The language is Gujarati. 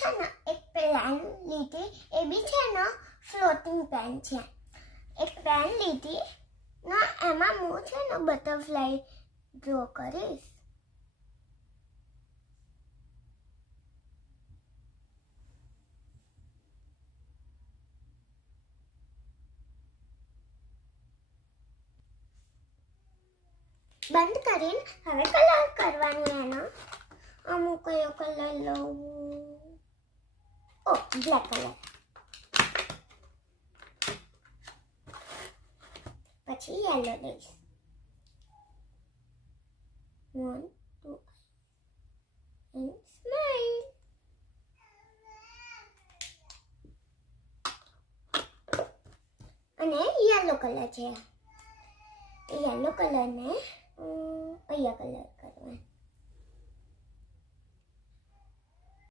છે ને એક પેન લીધી, એ બી છે ને ફ્લોટિંગ પેન છે. એક પેન લીધી ને એમાં હું છે ને બટરફ્લાય ડ્રો કરીશ. બંધ કરીને હવે કલર કરવાનું એનો. અમુક કયો કલર લઉં? ઓ બ્લેક કલર. પછી યેલો લઈશ. 1 2 and smile. અને યેલો કલર છે. યેલો કલરને અહીંયા કલર કરવાનો.